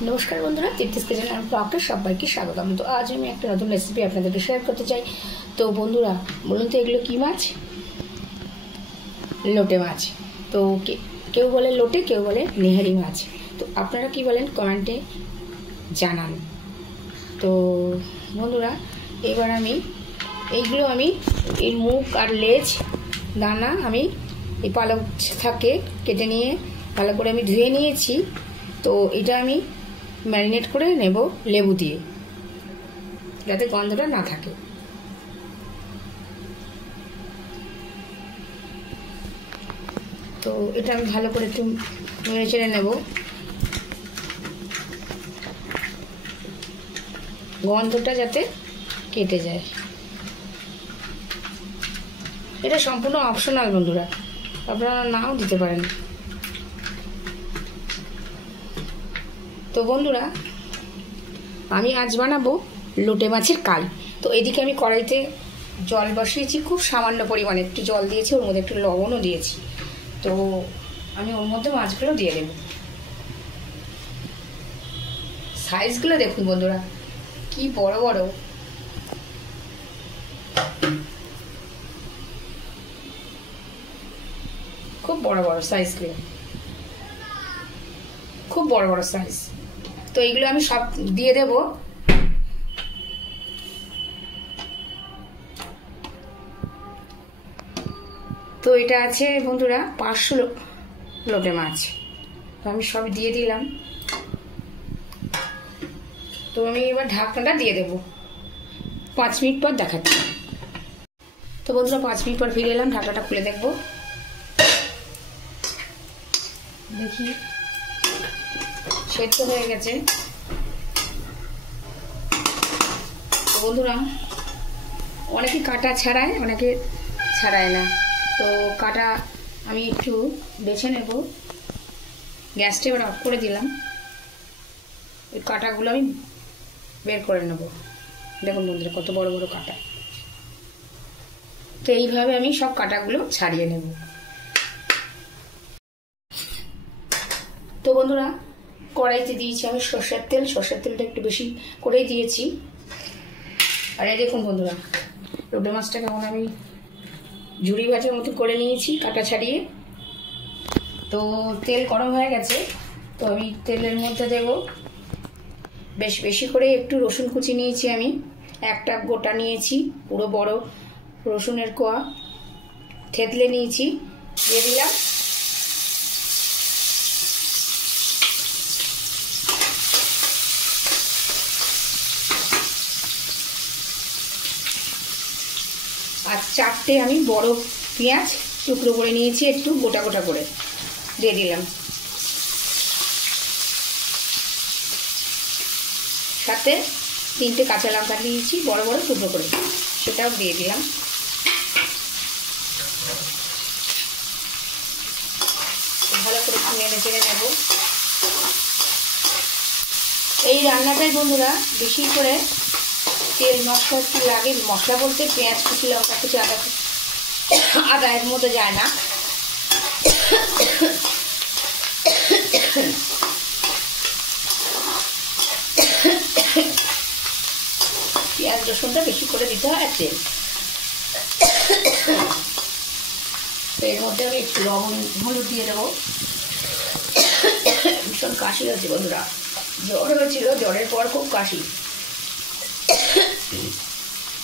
नमस्कार बंधुरा तीर्थस kitchen and ब्लगे सबाइके स्वागतम। तो आज मैं एक नतून रेसिपि आपनादेरके शेयर करते चाই। तो बंधुरा बोलुन तो एगुलो कि माछ? लोटे माछ। तो केउ बोले लोटे, केउ बोले नेहारी माछ। तो आपनारा कि बोलेन कमेंटे जानान। तो बंधुरा एबार आमी এইগুলো আমি এই মুখ আর লেজ দানা আমি এই পালক থাকে কেটে নিয়ে ভালো করে আমি ধুয়ে নিয়েছি। তো এটা আমি ম্যারিনেট করে নেব লেবু দিয়ে, যাতে গন্ধটা না থাকে। তো এটা আমি ভালো করে একটু নেড়ে চেড়ে নেব, গন্ধটা যাতে কেটে যায়। এটা সম্পূর্ণ অপশনাল বন্ধুরা, আপনারা নাও দিতে পারেন। তো বন্ধুরা আমি আজ বানাবো লোটে মাছের কাল। তো এদিকে আমি কড়াইতে জল বসিয়েছি, খুব সামান্য পরিমাণে একটু জল দিয়েছি, ওর মধ্যে একটু লবণও দিয়েছি। তো আমি ওর মধ্যে মাছগুলো দিয়ে দেব। সাইজগুলো দেখুন বন্ধুরা কি বড় বড়, খুব বড় বড় সাইজগুলো, খুব বড় বড় সাইজ। তো এইগুলো আমি সব দিয়ে দেব। তো এটা আছে বন্ধুরা 500 লোটে মাছ, তো আমি সব দিয়ে দিলাম। তো আমি এবার ঢাকনাটা দিয়ে দেব, 5 মিনিট পর দেখাচ্ছি। তো বন্ধুরা 5 মিনিট পর ফিরে এলাম, ঢাকনাটা খুলে দেখব। দেখি সেদ্ধ হয়ে গেছে। তো বন্ধুরা অনেকে কাটা ছাড়ায়, অনেকে ছাড়ায় না। তো কাটা আমি একটু বেছে নেব। গ্যাসটা এবার অফ করে দিলাম, এই কাটাগুলো আমি বের করে নেব। দেখুন বন্ধুরা কত বড় বড় কাটা। তো এইভাবে আমি সব কাটাগুলো ছাড়িয়ে নেব। তো বন্ধুরা কড়াইতে দিয়েছি আমি সরষের তেল, সরষের তেলটা একটু বেশি করেই দিয়েছি। আর এই দেখুন বন্ধুরা লোটে মাছটা কেমন আমি ঝুড়ি ভাজার মতো করে নিয়েছি কাটা ছাড়িয়ে। তো তেল গরম হয়ে গেছে, তো আমি তেলের মধ্যে দেব বেশ বেশি করে একটু রসুন কুচি নিয়েছি। আমি একটা গোটা নিয়েছি, পুরো বড় রসুনের কোয়া থেতলে নিয়েছি, দিয়ে দিলাম। আর 4টে আমি বড় পেঁয়াজ টুকরো করে নিয়েছি, একটু গোটা গোটা করে দিয়ে দিলাম। সাথে 3টে কাঁচা লঙ্কা দিয়েছি বড় বড় টুকরো করে, সেটাও দিয়ে দিলাম। ভালো করে নেড়ে চেড়ে নেব। এই রান্নাটাই বন্ধুরা বেশি করে তেল মশলা একটু লাগে। মশলা বলতে পেঁয়াজ কুচি, লঙ্কা কুচি, আদা এর মধ্যে যায় না। পেঁয়াজ রসুনটা বেশি করে দিতে হয় আর তেল। তো এর মধ্যে আমি একটু লবণ হলুদ দিয়ে দেবো। ভীষণ কাশি হয়েছে বন্ধুরা, জ্বর হয়েছিল, জ্বরের পর খুব কাশি।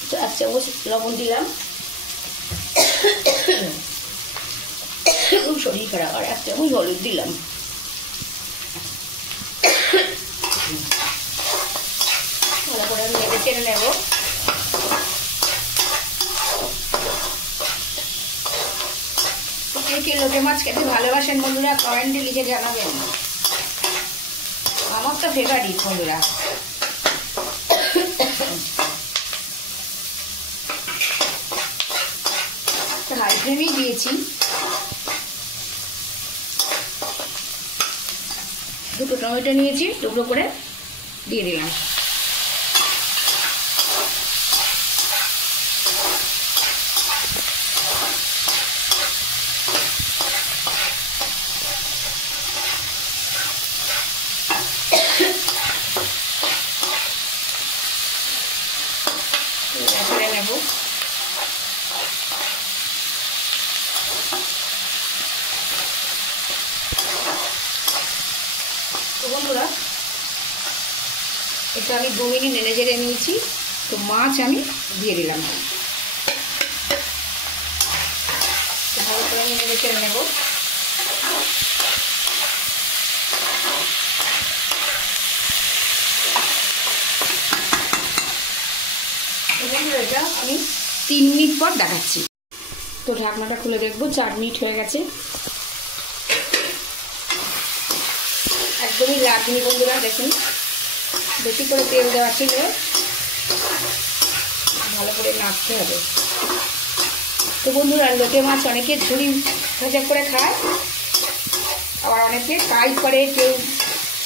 তো 1 চামচ লবণ দিলাম, শরীর খারাপ। আর 1 চামচ হলুদ দিলাম। ভালো করে আমি নেড়ে চেড়ে নেব। কে কে লোটে মাছ খেতে ভালোবাসেন বন্ধুরা কমেন্টে লিখে জানাবেন। আমার তো ফেভারিট বন্ধুরা। হাই ফ্লেমেই দিয়েছি। 2টো টমেটো নিয়েছি, টুকরো করে দিয়ে দিলাম। বন্ধুরা এটা আমি 2 মিনিট নেড়ে চেড়ে নিয়েছি। তো মাছ আমি দিয়ে দিলাম, ভালো করে আমি নেড়ে চেড়ে নেব। এটা আমি 3 মিনিট পর দেখাচ্ছি। তো ঢাকনাটা খুলে দেখবো, 4 মিনিট হয়ে গেছে। একদমই লাগেনি বন্ধুরা, দেখুন বেশি করে তেল দেওয়া ছিল, ভালো করে নাড়তে হবে। তো বন্ধুরা লোটে মাছ অনেকে ঝুড়ি ভাজা করে খায়, আবার অনেকে কাই করে, কেউ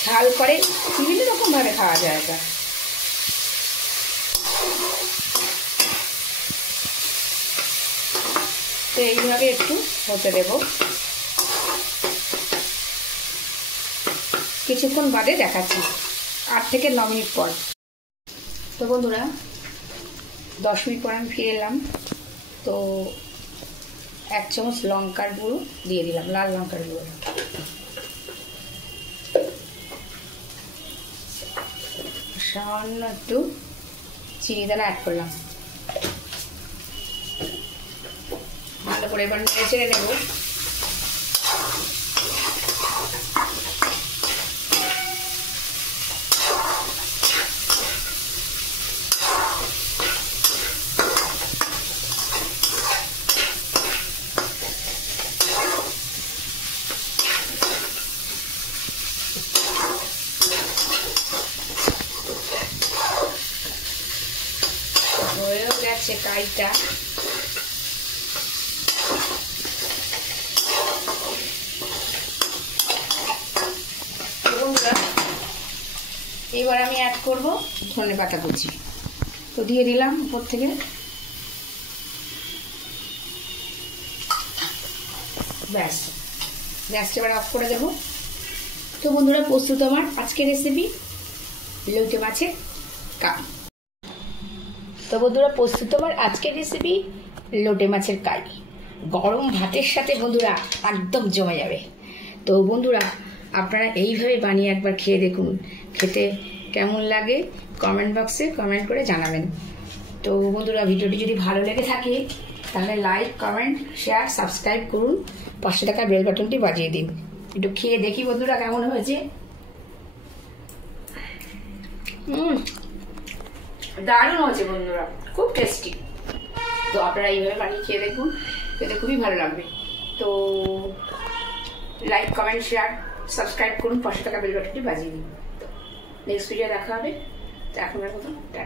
ঝাল করে, বিভিন্ন রকমভাবে খাওয়া যায় এটা। তো এইভাবে একটু হতে দেব, কিছুক্ষণ বাদে দেখাচ্ছি, 8 থেকে 9 মিনিট পর। তো বন্ধুরা 10 মিনিট পর আমি ফিরে এলাম। তো 1 চামচ লঙ্কার গুঁড়ো দিয়ে দিলাম, লাল লঙ্কার গুঁড়ো। সামান্য একটু চিনি দানা অ্যাড করলাম, ভালো করে এবার নেড়ে চেড়ে নেব। হয়েও গেছে কাইটা। এবার আমি অ্যাড করব ধনেপাতা কুচি। তো দিয়ে দিলাম উপর থেকে। ব্যাস, গ্যাসটা এবার অফ করে দেব। তো বন্ধুরা প্রস্তুত আমার আজকের রেসিপি লোটে মাছের কাই। তো বন্ধুরা প্রস্তুত আমার আজকের রেসিপি লোটে মাছের কাই। গরম ভাতের সাথে বন্ধুরা একদম জমে যাবে। তো বন্ধুরা আপনারা এইভাবে বানিয়ে একবার খেয়ে দেখুন, খেতে কেমন লাগে কমেন্ট বক্সে কমেন্ট করে জানাবেন। তো বন্ধুরা ভিডিওটি যদি ভালো লেগে থাকে তাহলে লাইক, কমেন্ট, শেয়ার, সাবস্ক্রাইব করুন, পাশে থাকা বেল বাটনটি বাজিয়ে দিন। একটু খেয়ে দেখি বন্ধুরা কেমন হয়েছে। দারুণ হয়েছে বন্ধুরা, খুব টেস্টি। তো আপনারা এইভাবে বানিয়ে খেয়ে দেখুন, খেতে খুবই ভালো লাগবে। তো লাইক, কমেন্ট, শেয়ার, সাবস্ক্রাইব করুন, পাশে থাকা বেল বাটনটি বাজিয়ে দিন। নেক্সট ভিডিও দেখা হবে। তো এখনকার মতো টাটা।